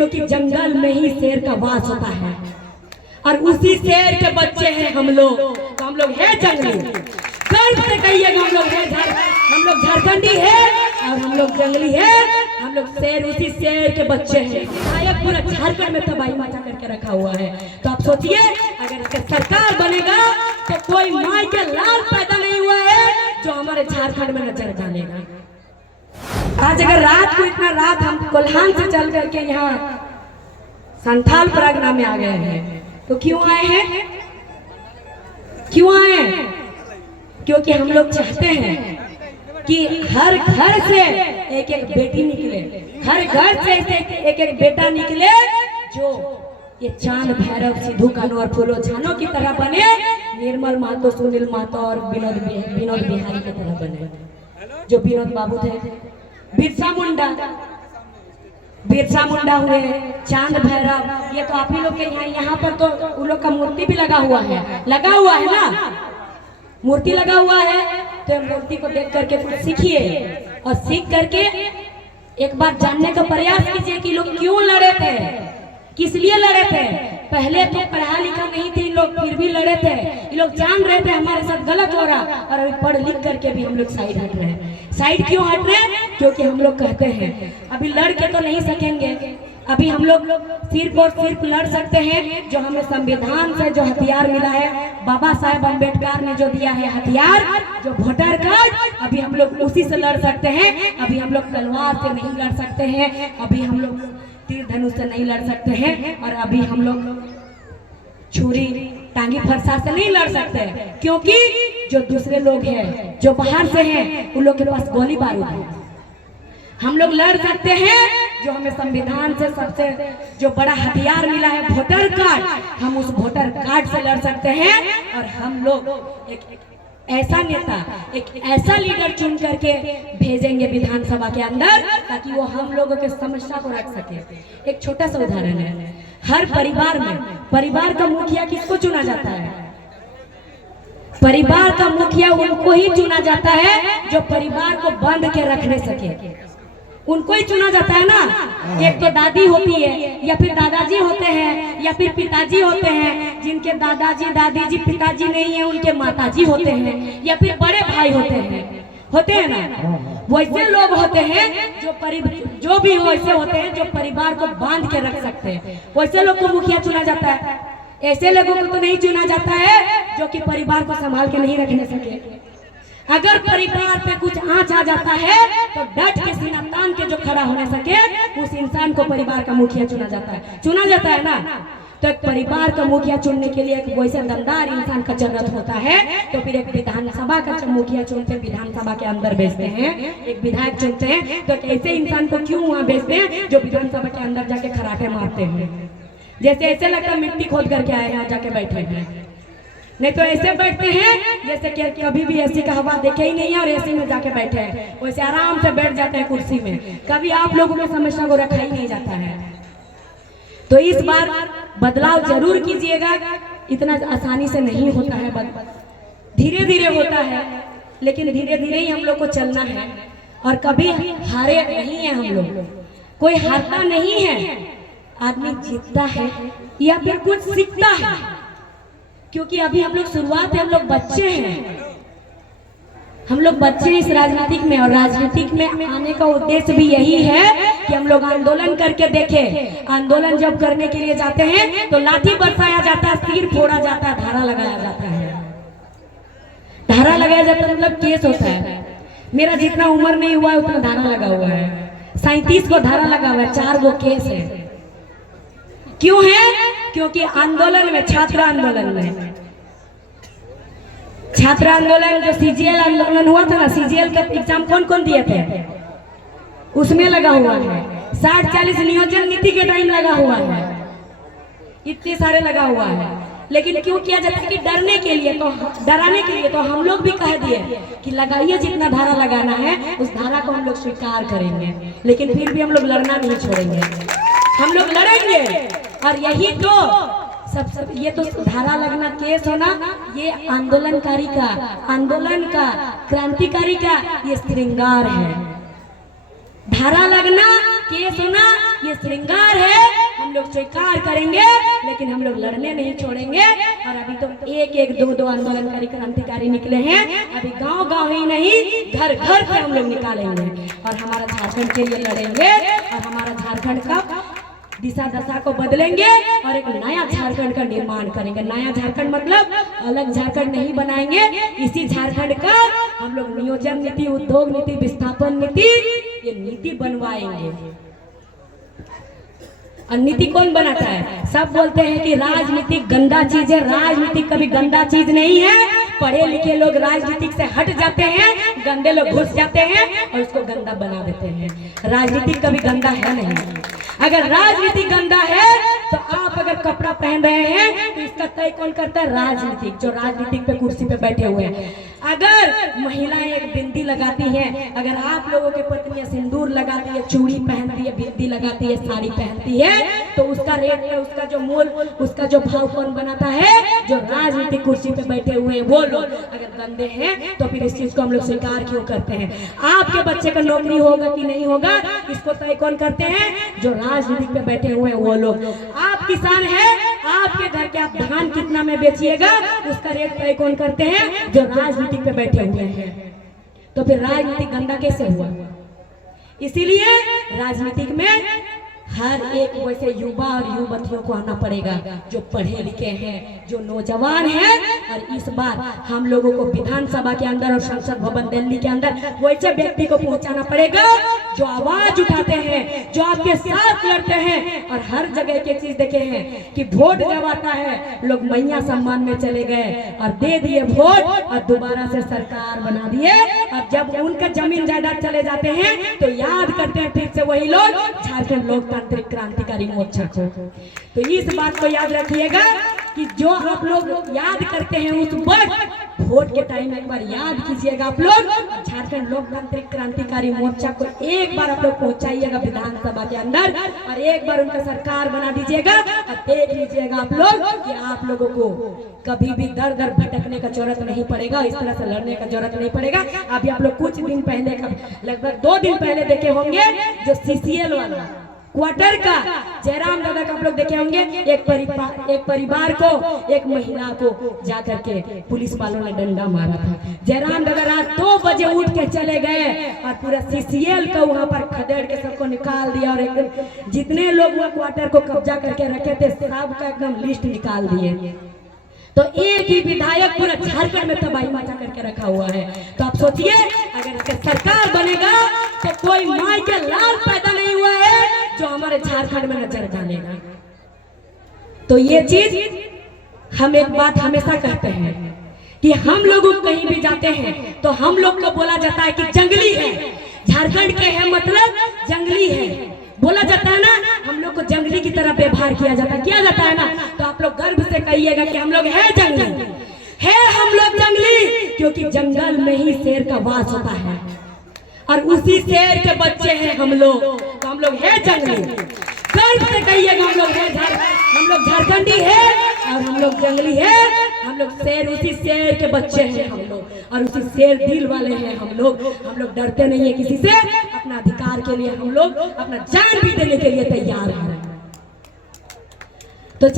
क्योंकि जंगल में ही शेर का वास होता है और उसी शेर के बच्चे हैं हम लोग। तो हम लोग है जंगली, गर्व से कहिएगा हम लोग झारखंडी है और हम लोग जंगली है, हम लोग शेर, उसी शेर के बच्चे हैं। शायद पूरा झारखंड में तबाही मचा करके रखा हुआ है। तो आप सोचिए अगर इसका सरकार बनेगा तो कोई माई के लाल पैदा नहीं हुआ है जो हमारे झारखंड में नजर डालेगा। आज अगर रात को इतना रात हम कोल्हान से चल करके यहाँ संथाल परगना में आ गए हैं तो क्यों आए हैं? क्यों आए हैं? क्योंकि हम लोग चाहते हैं कि हर घर से एक एक बेटी निकले, हर घर से एक एक बेटा निकले जो ये चांद भैरव सिद्धू कान्हू और फूलो झानो की तरह बने, निर्मल महतो, सुनील महतो और विनोद बिहारी की तरह बने। जो विनोद बाबू थे, बिरसा मुंडा हुए, चांद भैरव, ये तो आप ही लोग के यहाँ पर तो उन लोग का मूर्ति भी लगा हुआ है ना, मूर्ति लगा हुआ है। तो मूर्ति को देख करके कुछ सीखिए और सीख करके एक बार जानने का प्रयास कीजिए कि लोग क्यों लड़े थे, किस लिए लड़े थे। पहले तो पढ़ा लिखा नहीं थे इन लोग, फिर भी लड़े थे। ये लोग जान रहे थे हमारे साथ गलत हो रहा और अभी पढ़ लिख करके भी हम लोग साइड हट रहे हैं। साइड क्यों हट रहे हैं? क्योंकि हम लोग कहते हैं अभी लड़ के तो नहीं सकेंगे, अभी हम लोग सिर्फ और सिर्फ लड़ सकते हैं जो हमें संविधान से जो हथियार मिला है, बाबा साहेब अम्बेडकर ने जो दिया है हथियार, जो वोटर कार्ड, अभी हम लोग उसी से लड़ सकते हैं। अभी हम लोग तलवार से नहीं लड़ सकते हैं, अभी हम लोग तीर धनुष से नहीं लड़ सकते हैं और अभी हम लोग छुरी टांगी फरसा से नहीं लड़ सकते, क्योंकि जो दूसरे लोग हैं जो बाहर से हैं उन लोग के पास गोली बारूद है। हम लोग लड़ सकते हैं जो हमें संविधान से सबसे जो बड़ा हथियार मिला है वोटर कार्ड, हम उस वोटर कार्ड से लड़ सकते हैं। और हम लोग एक ऐसा नेता, एक ऐसा लीडर चुन करके भेजेंगे विधानसभा के अंदर ताकि वो हम लोगों के समस्या को रख सके। एक छोटा सा उदाहरण है, हर परिवार में परिवार का मुखिया किसको चुना जाता है? परिवार का मुखिया उनको ही चुना जाता है जो परिवार को बांध के रखने सके, उनको ही चुना जाता है ना। एक तो दादी होती है या फिर दादाजी होते हैं या फिर पिताजी होते हैं, जिनके दादाजी दादीजी पिताजी नहीं है उनके माताजी होते हैं या फिर बड़े भाई होते हैं ना। वैसे लोग होते हैं जो भी वैसे होते हैं जो परिवार को बांध के रख सकते हैं, वैसे लोग को मुखिया चुना जाता है। ऐसे लोगों को तो नहीं चुना जाता है जो कि परिवार को संभाल के नहीं रखने सके। अगर परिवार पे कुछ आंच आ जाता है तो डट के सीना तान के जो खड़ा होने सके उस इंसान को परिवार का मुखिया चुना जाता है ना। तो एक परिवार का मुखिया चुनने के लिए एक वैसे दमदार इंसान का जरूरत होता है। तो फिर एक विधानसभा का मुखिया चुनते, विधानसभा के अंदर भेजते हैं, एक विधायक चुनते हैं। तो ऐसे इंसान को क्यों वहाँ भेजते हैं जो विधानसभा के अंदर जाके खराटे मारते हैं, जैसे ऐसे लगता है मिट्टी खोद करके आए हैं जाके बैठे हैं। नहीं तो ऐसे बैठते हैं जैसे कि कभी भी एसी का हवा देखे ही नहीं है और एसी में जाके बैठे हैं, वैसे आराम से बैठ जाते हैं कुर्सी में। कभी आप लोगों की समस्या को रखा ही नहीं जाता है। तो इस बार बदलाव जरूर कीजिएगा, इतना आसानी से नहीं होता है, धीरे धीरे होता है, लेकिन धीरे धीरे ही हम लोग को चलना है। और कभी हारे नहीं है हम लोग, कोई हारता नहीं है, आदमी जीतता है या फिर कुछ सीखता है। क्योंकि अभी हम लोग शुरुआत है, हम लोग बच्चे हैं, हम लोग बच्चे इस राजनीतिक में। और राजनीतिक में आने का उद्देश्य भी यही है कि हम लोग आंदोलन करके देखें। आंदोलन जब करने के लिए जाते हैं तो लाठी बरसाया जाता है, तीर फोड़ा जाता है, धारा लगाया जाता है। धारा लगाया जाता है मतलब केस होता है। मेरा जितना उम्र नहीं हुआ है उतना धारा लगा हुआ है, 37 को धारा लगा हुआ है, 4 गो केस है। क्यों है? क्योंकि आंदोलन में, छात्र आंदोलन जो सीजीएल आंदोलन हुआ था ना, सीजीएल का एग्जाम कौन कौन दिए थे, उसमें लगा हुआ है। 60-40 नियोजन नीति के टाइम लगा हुआ है, इतने सारे लगा हुआ है। लेकिन क्यों किया जाता है कि डराने के लिए। तो हम लोग भी कह दिए कि लगाइए, जितना धारा लगाना है उस धारा को हम लोग स्वीकार करेंगे, लेकिन फिर भी हम लोग लड़ना नहीं छोड़ेंगे, हम लोग लड़ेंगे। और यही तो सबसे, ये तो धारा लगना, केस होना, ये आंदोलन का, क्रांतिकारी का ये श्रृंगार है। धारा लगना, केस होना ये श्रृंगार है, हम लोग स्वीकार करेंगे, लेकिन हम लोग लड़ने नहीं छोड़ेंगे। और अभी तो एक एक दो दो आंदोलनकारी क्रांतिकारी निकले हैं, अभी गांव गांव ही नहीं घर घर से हम लोग निकालेंगे और हमारा झारखंड के लिए लड़ेंगे और हमारा झारखंड का दिशा दशा को बदलेंगे और एक नया झारखंड का निर्माण करेंगे। नया झारखंड मतलब अलग झारखंड नहीं बनाएंगे, इसी झारखंड का हम लोग नियोजन नीति, उद्योग नीति, विस्थापन नीति, ये नीति बनवाएंगे। और नीति कौन बनाता है? सब बोलते हैं कि राजनीति गंदा चीज है, राजनीति कभी गंदा चीज नहीं है। पढ़े लिखे लोग राजनीति से हट जाते हैं, गंदे लोग घुस जाते हैं और उसको गंदा बना देते हैं। राजनीति कभी गंदा है नहीं। अगर राजनीति गंदा है तो आप अगर कपड़ा पहन रहे हैं तो इसका तय कौन करता है? राजनीतिक, जो राजनीतिक पे कुर्सी पे बैठे हुए हैं। अगर महिलाएं एक बिंदी लगाती हैं, अगर आप लोगों की पत्नियां सिंदूर लगाती है, चूड़ी पहनती है, बिंदी लगाती है, साड़ी पहनती है, तो उसका रेट है, उसका जो मूल, उसका जो भाव कौन बनाता है? जो राजनीतिक कुर्सी पे बैठे हुए हैं वो लोग। अगर गंदे हैं तो फिर इस चीज को हम लोग स्वीकार क्यों करते हैं? आपके बच्चे का नौकरी होगा कि नहीं होगा, इसको तय कौन करते हैं? जो राजनीति पे बैठे हुए हैं वो लोग। आप किसान हैं, आपके घर के आप धान कितना में बेचिएगा, उसका रेट तय कौन करते हैं? जो राजनीति पे बैठे हुए हैं। तो फिर राजनीति गंदा कैसे हुआ? इसीलिए राजनीतिक में हर एक वैसे युवा और युवतियों को आना पड़ेगा जो पढ़े लिखे हैं, जो नौजवान हैं। और इस बार हम लोगों को विधानसभा के अंदर और संसद भवन दिल्ली के अंदर वैसे व्यक्ति को पहुंचाना पड़ेगा जो आवाज उठाते हैं, जो आपके साथ लड़ते हैं। और हर जगह की चीज देखे हैं कि वोट जब आता है लोग मैया सम्मान में चले गए और दे दिए वोट और दोबारा से सरकार बना दिए। और जब उनका जमीन जायदाद चले जाते हैं तो याद करते हैं फिर से वही लोग झारखंड लोकतांत्रिक क्रांतिकारी मोर्चा को। तो इस बात को याद रखिएगा कि जो आप लोग याद करते हैं उस वक्त वोट के टाइम एक बार याद कीजिएगा आप लोग, झारखंड लोकतांत्रिक क्रांतिकारी मोर्चा को एक बार आप लोग पहुंचाइएगा विधानसभा के अंदर और एक बार उनका सरकार बना दीजिएगा। और देख लीजिएगा आप लोग कि आप लोगों को कभी भी दर दर भटकने का जरूरत नहीं पड़ेगा, इस तरह से लड़ने का जरूरत नहीं पड़ेगा। अभी आप लोग कुछ दिन पहले का, लगभग 2 दिन पहले देखे होंगे जो CCL वाला क्वार्टर का जयराम दादा का आप लोग देखे होंगे, एक परिवार को, एक महिला को जाकर के पुलिस वालों ने डंडा मारा था। जयराम दादा रात 2 बजे उठ के चले गए और पूरा CCL को वहां पर खदेड़ के सबको निकाल दिया और एकदम जितने लोग वहां क्वार्टर को कब्जा करके रखे थे सबका एकदम लिस्ट निकाल दिए। तो एक ही विधायक पूरा झारखंड में तबाही मचा करके रखा हुआ है। तो आप सोचिए अगर इसका सरकार बनेगा तो कोई माई के लाल पैदा नहीं हुआ है जो हमारे झारखंड में नजर डालेगा। तो ये चीज हम एक बात हमेशा कहते हैं कि हम लोग कहीं भी जाते हैं तो हम लोग को बोला जाता है कि जंगली है, झारखंड के है मतलब जंगली है बोला जाता है ना। हम लोग को जंगली की तरह व्यवहार किया जाता है ना। तो आप लोग गर्व से कहिएगा कि हम लोग है जंगली, है हम लोग जंगली, क्योंकि जंगल में ही शेर का वास होता है और उसी शेर के बच्चे हैं हम लोग। तो हम लोग है जंगली, गर्व से कहिएगा हम लोग है, हम लोग झारखंडी है और हम लोग जंगली है। हम लोग शेर, उसी शेर के बच्चे हैं हम लोग और उसी शेर दिल वाले हैं हम लोग। हम लोग डरते नहीं है किसी से, अपना अधिकार के लिए हम लोग अपना जान भी देने के लिए तैयार हैं। तो